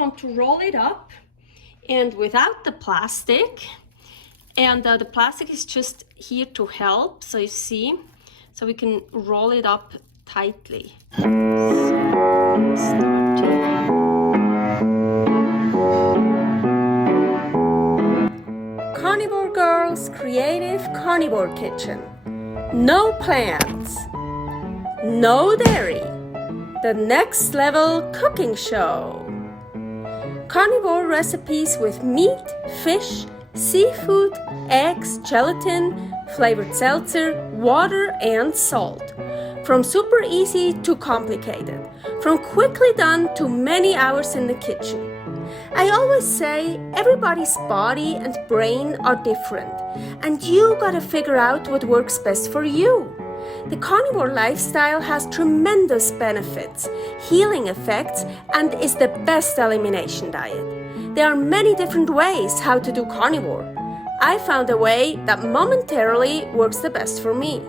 want to roll it up, and without the plastic. And the plastic is just here to help, so you see, so we can roll it up tightly. So, starting. Carnivore Girl's Creative Carnivore Kitchen. No plants, no dairy, the next level cooking show. Carnivore recipes with meat, fish, seafood, eggs, gelatin, flavored seltzer, water and salt. From super easy to complicated, from quickly done to many hours in the kitchen. I always say everybody's body and brain are different, and you gotta figure out what works best for you. The carnivore lifestyle has tremendous benefits, healing effects, and is the best elimination diet. There are many different ways how to do carnivore. I found a way that momentarily works the best for me.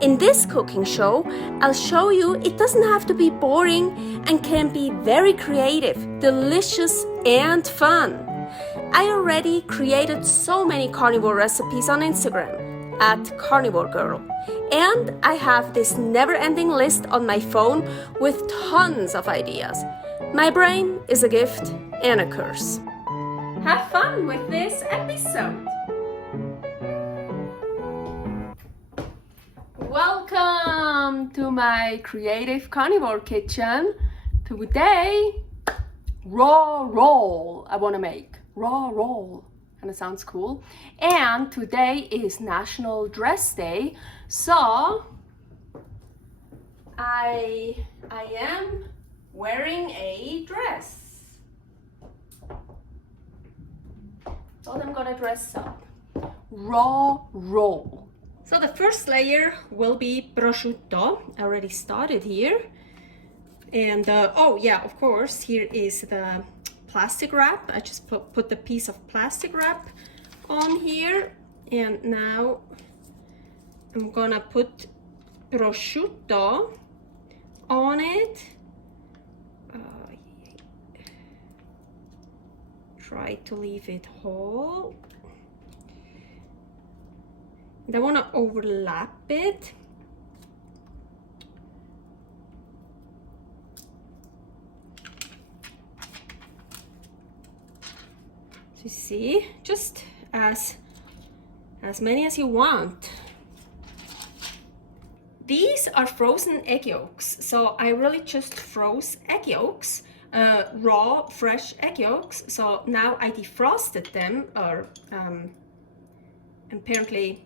In this cooking show, I'll show you it doesn't have to be boring and can be very creative, delicious, and fun. I already created so many carnivore recipes on Instagram @karnivorgirl, and I have this never-ending list on my phone with tons of ideas. My brain is a gift and a curse. Have fun with this episode. Welcome to my creative carnivore kitchen. Today, raw roll I want to make. Raw roll. And it sounds cool. And today is National Dress Day. So I am wearing a dress. So I'm gonna dress up. Raw roll. So the first layer will be prosciutto. I already started here. And oh yeah, of course, here is the plastic wrap. I just put the piece of plastic wrap on here. And now I'm gonna put prosciutto on it. Try to leave it whole. And I want to overlap it. So you see, just as many as you want. These are frozen egg yolks. So I really just froze egg yolks, raw, fresh egg yolks. So now I defrosted them, or apparently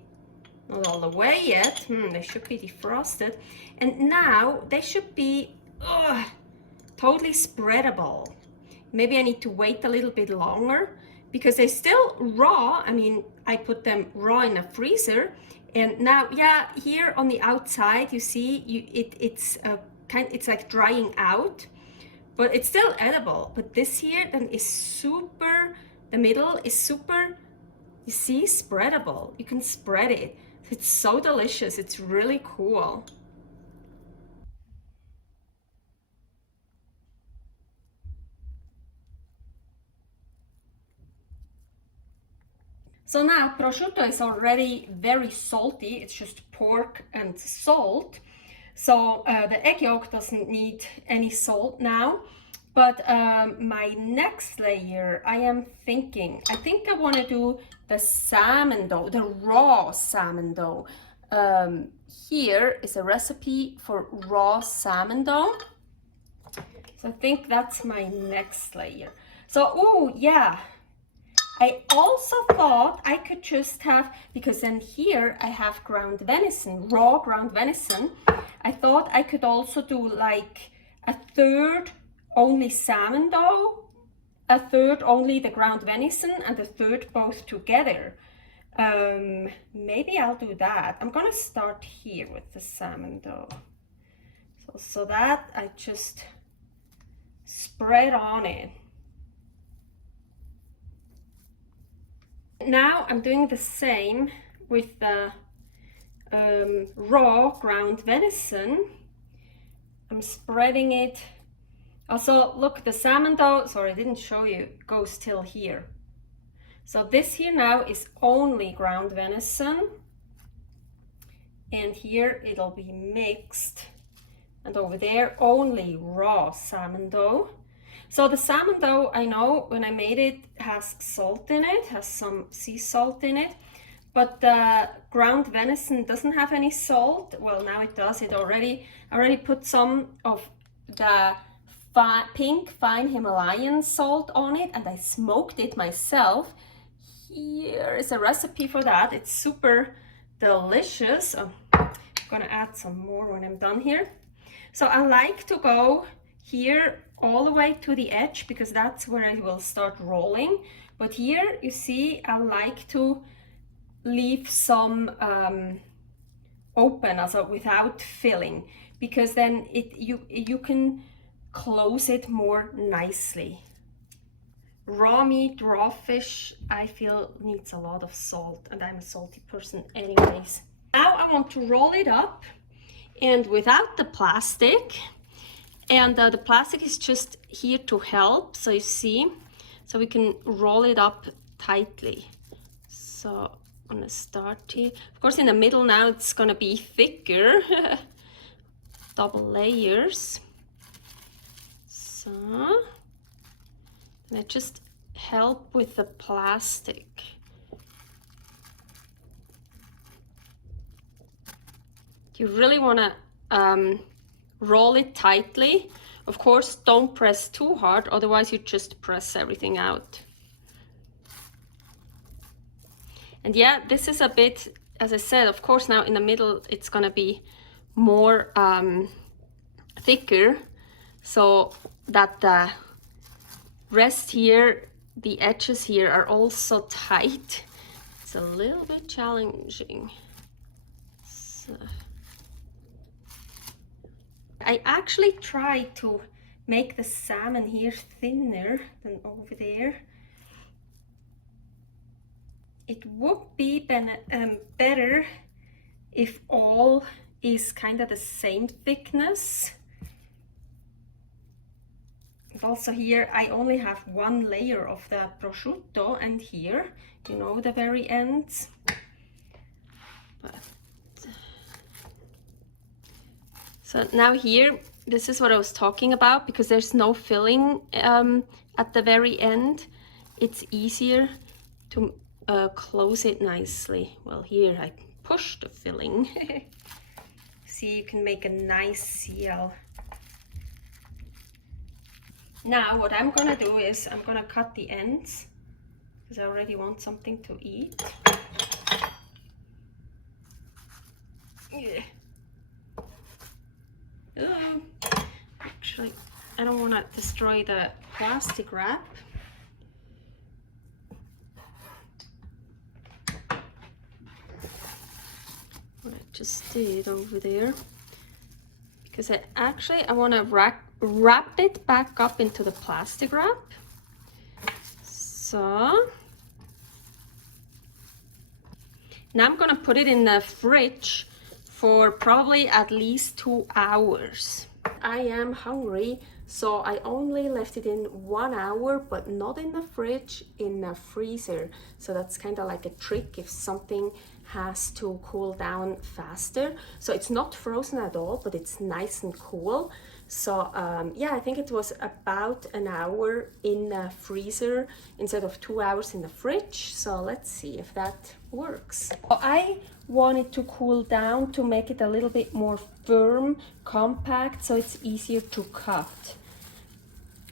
not all the way yet. They should be defrosted. And now they should be totally spreadable. Maybe I need to wait a little bit longer because they're still raw. I mean, I put them raw in a freezer. And now, yeah, here on the outside, you see, it's like drying out, but it's still edible. But this here then is super, the middle is super, you see, spreadable. You can spread it. It's so delicious. It's really cool. So now prosciutto is already very salty. It's just pork and salt. So the egg yolk doesn't need any salt now. But my next layer, I think I want to do the salmon dough, the raw salmon dough. Here is a recipe for raw salmon dough. So I think that's my next layer. So, oh yeah, I also thought I could just have, because then here I have ground venison, raw ground venison. I thought I could also do like a third only salmon dough, a third only the ground venison, and a third both together. Maybe I'll do that. I'm gonna start here with the salmon dough. So that I just spread on it. Now I'm doing the same with the raw ground venison. I'm spreading it Also, look, the salmon dough, sorry, I didn't show you, goes till here. So this here now is only ground venison. And here it'll be mixed. And over there, only raw salmon dough. So the salmon dough, I know when I made it, has salt in it, has some sea salt in it. But the ground venison doesn't have any salt. Well, now it does. I already put some of the pink fine Himalayan salt on it, and I smoked it myself. Here is a recipe for that. It's super delicious. I'm gonna add some more when I'm done here. So I like to go here all the way to the edge because that's where I will start rolling. But here you see I like to leave some open, also without filling, because then you can close it more nicely. Raw meat, raw fish, I feel needs a lot of salt, and I'm a salty person anyways. Now I want to roll it up, and without the plastic, and the plastic is just here to help, so you see, so we can roll it up tightly. So I'm gonna start here. Of course, in the middle now it's gonna be thicker, double layers. So, and I just help with the plastic. You really wanna roll it tightly. Of course, don't press too hard, otherwise you just press everything out. And yeah, this is a bit, as I said, of course now in the middle it's gonna be more thicker, so that the rest here, the edges here are also tight. It's a little bit challenging. So I actually try to make the salmon here thinner than over there. It would be better if all is kind of the same thickness. And also here I only have one layer of the prosciutto, and here, you know, the very ends. But so now here, this is what I was talking about, because there's no filling at the very end. It's easier to close it nicely. Well, here I push the filling. See, you can make a nice seal. Now what I'm gonna do is I'm gonna cut the ends, because I already want something to eat. Yeah. Actually, I don't want to destroy the plastic wrap. What I just did over there, because I want to wrap it back up into the plastic wrap. So now I'm gonna put it in the fridge for probably at least 2 hours. I am hungry, so I only left it in 1 hour, but not in the fridge, in the freezer. So that's kind of like a trick if something has to cool down faster. So it's not frozen at all, but it's nice and cool. So yeah, I think it was about an hour in the freezer instead of 2 hours in the fridge. So let's see if that works. I want it to cool down to make it a little bit more firm, compact, so it's easier to cut.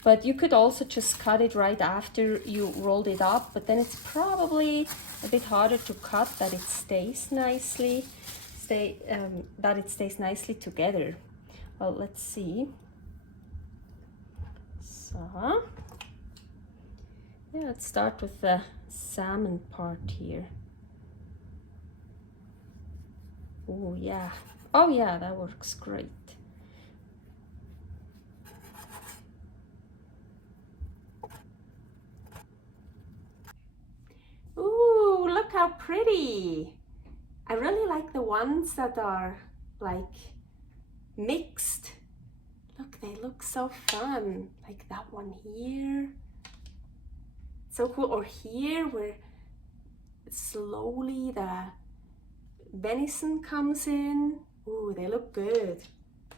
But you could also just cut it right after you rolled it up, but then it's probably a bit harder to cut, that it stays nicely, together. Well, let's see. So yeah, let's start with the salmon part here. Oh yeah, oh yeah, that works great. Ooh, look how pretty. I really like the ones that are like mixed. Look, they look so fun. Like that one here. So cool. Or here where slowly the venison comes in. Ooh, they look good.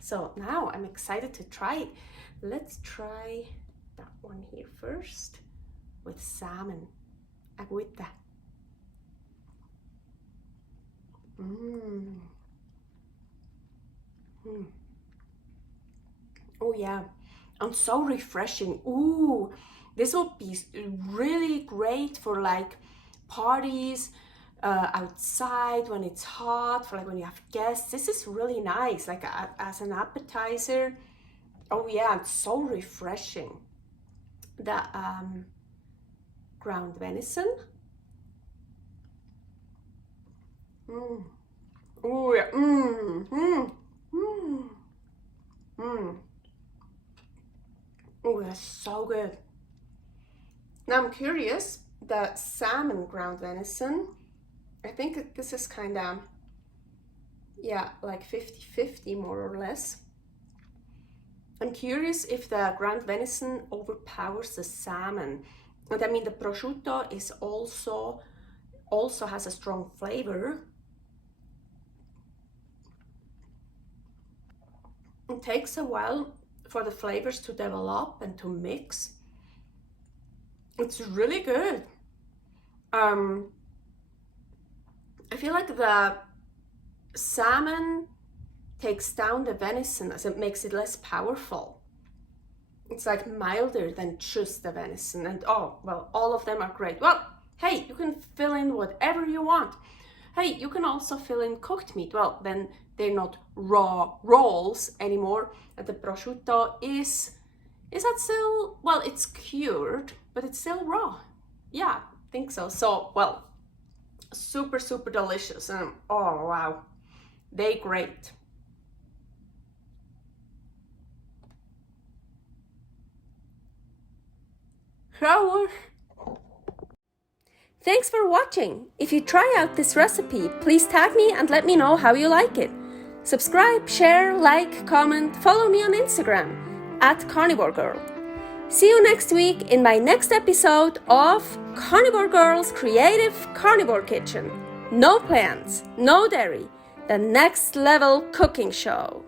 So now I'm excited to try it. Let's try that one here first with salmon. Agüita. Oh yeah, and so refreshing. Ooh, this would be really great for like parties outside when it's hot, for like when you have guests. This is really nice, like as an appetizer. Oh yeah, it's so refreshing. The ground venison. Oh yeah. Oh, that's so good. Now I'm curious, the salmon ground venison, I think this is kind of, yeah, like 50-50 more or less. I'm curious if the ground venison overpowers the salmon. And I mean, the prosciutto is also has a strong flavor. It takes a while for the flavors to develop and to mix. It's really good. I feel like the salmon takes down the venison as it makes it less powerful. It's like milder than just the venison. And oh, well, all of them are great. Well, hey, you can fill in whatever you want. Hey, you can also fill in cooked meat. Well, then they're not raw rolls anymore. The prosciutto is that still, well, it's cured, but it's still raw. Yeah, I think so. So, well, super, super delicious. And oh, wow, they great. Rower. Thanks for watching. If you try out this recipe, please tag me and let me know how you like it. Subscribe, share, like, comment, follow me on Instagram @karnivorgirl. See you next week in my next episode of Carnivore Girl's Creative Carnivore Kitchen. No plants, no dairy, the next level cooking show.